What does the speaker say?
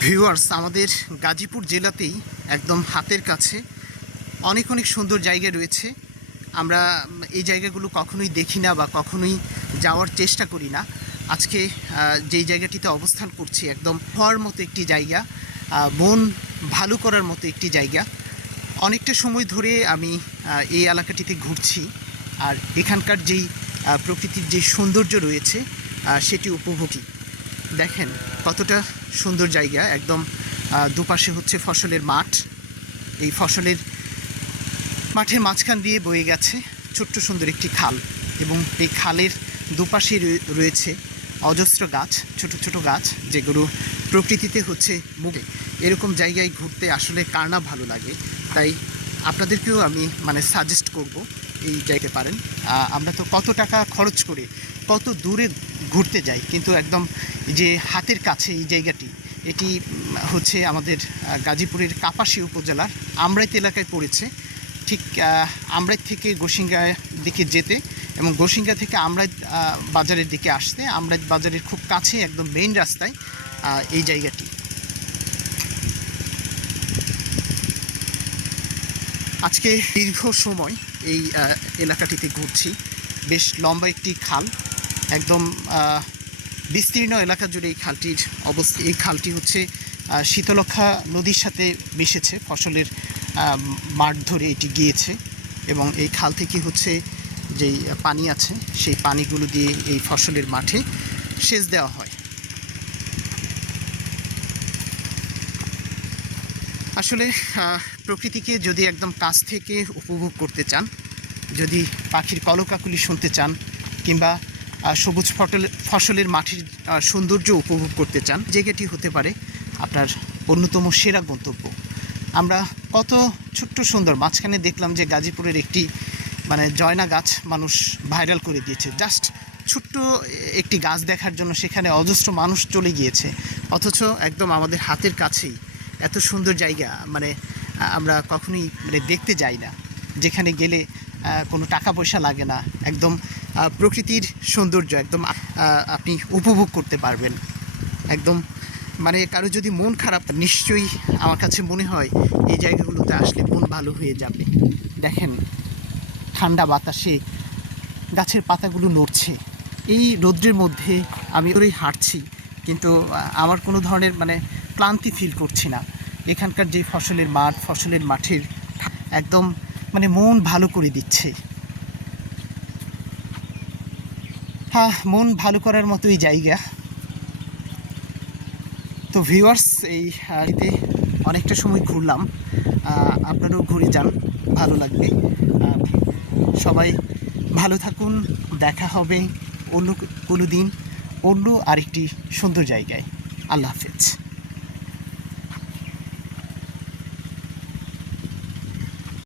Viewers, আমাদের গাজীপুর জেলাতেই একদম হাতের কাছে অনেক অনেক সুন্দর জায়গা রয়েছে। আমরা এই জায়গাগুলো কখনোই দেখি না বা কখনোই যাওয়ার চেষ্টা করি না। আজকে যেই জায়গাটিতে অবস্থান করছি একদম হওয়ার মতো একটি জায়গা মন ভালো করার মতো একটি জায়গা। অনেকটা সময় ধরে আমি এই এলাকাটিতে ঘুরছি আর এখানকার যেই প্রকৃতির যে সৌন্দর্য রয়েছে সেটি উপভোগী। দেখেন কতটা সুন্দর জায়গা। একদম দুপাশে হচ্ছে ফসলের মাঠ। এই ফসলের মাঠের মাঝখান দিয়ে বয়ে গেছে ছোট্ট সুন্দর একটি খাল এবং এই খালের দুপাশে রয়ে- রয়েছে অজস্র গাছ, ছোট ছোট গাছ যেগুলো প্রকৃতিতে হচ্ছে মুখে এরকম জায়গায় ঘুরতে আসলে কার না ভালো লাগে? তাই আপনাদেরকেও আমি মানে সাজেস্ট করব এই জায়গাতে পারেন। আমরা তো কত টাকা খরচ করে কত দূরে ঘুরতে যাই কিন্তু একদম যে হাতের কাছে এই জায়গাটি এটি হচ্ছে আমাদের গাজীপুরের কাপাসী উপজেলার আমরাইত এলাকায় পড়েছে। ঠিক আহ, আমরাই থেকে গোসিঙ্গা দিকে যেতে এবং গোসিঙ্গা থেকে আমরাই আহ, বাজারের দিকে আসতে আমরাই বাজারের খুব কাছে একদম মেইন রাস্তায় এই জায়গাটি। আজকে দীর্ঘ সময় এই এলাকাটিতে ঘুরছি। বেশ লম্বা একটি খাল। একদম বিস্তীর্ণ এলাকা জুড়ে এই খালটির অবস্থা, এই খালটি হচ্ছে শীতলক্ষা নদীর সাথে মিশেছে। ফসলের মাঠ ধরে এটি গিয়েছে এবং এই খাল থেকে হচ্ছে যেই পানি আছে, সেই পানিগুলো দিয়ে এই ফসলের মাঠে সেচ দেওয়া হয়। আসলে প্রকৃতিকে যদি একদম কাছ থেকে উপভোগ করতে চান, যদি পাখির কলকাকুলি শুনতে চান, কিংবা সবুজ ফটল, ফসলের মাটির সৌন্দর্য উপভোগ করতে চান জায়গাটি হতে পারে আপনার অন্যতম সেরা গন্তব্য। আমরা কত ছোট্ট সুন্দর, মাঝখানে দেখলাম যে গাজীপুরের একটি মানে জয়না গাছ মানুষ ভাইরাল করে দিয়েছে। জাস্ট ছোট্ট একটি গাছ দেখার জন্য সেখানে অজস্র মানুষ চলে গিয়েছে। অথচ একদম আমাদের হাতের কাছেই এত সুন্দর জায়গা মানে আমরা কখনোই মানে দেখতে যাই না। যেখানে গেলে কোনো টাকা পয়সা লাগে না। একদম প্রকৃতির সৌন্দর্য, একদম আপনি উপভোগ করতে পারবেন। একদম মানে কারও যদি মন খারাপ, নিশ্চয়ই আমার কাছে মনে হয়, এই জায়গাগুলোতে আসলে মন ভালো হয়ে যাবে। দেখেন, ঠান্ডা বাতাসে গাছের পাতাগুলো নড়ছে। এই রৌদ্রের মধ্যে আমি ওই হাঁটছি কিন্তু আমার কোনো ধরনের মানে ক্লান্তি ফিল করছি না। এখানকার যে ফসলের মাঠ ফসলের মাঠের একদম মানে মন ভালো করে দিচ্ছে। হ্যাঁ মন ভালো করার মতোই জায়গা। তো ভিউয়ার্স এই আহ, এতে অনেকটা সময় ঘুরলাম। আপনারাও ঘুরে যান ভালো লাগবে। সবাই ভালো থাকুন দেখা হবে অন্য কোনো দিন। অন্য আরেকটি সুন্দর জায়গায়। আল্লাহ হাফেজ।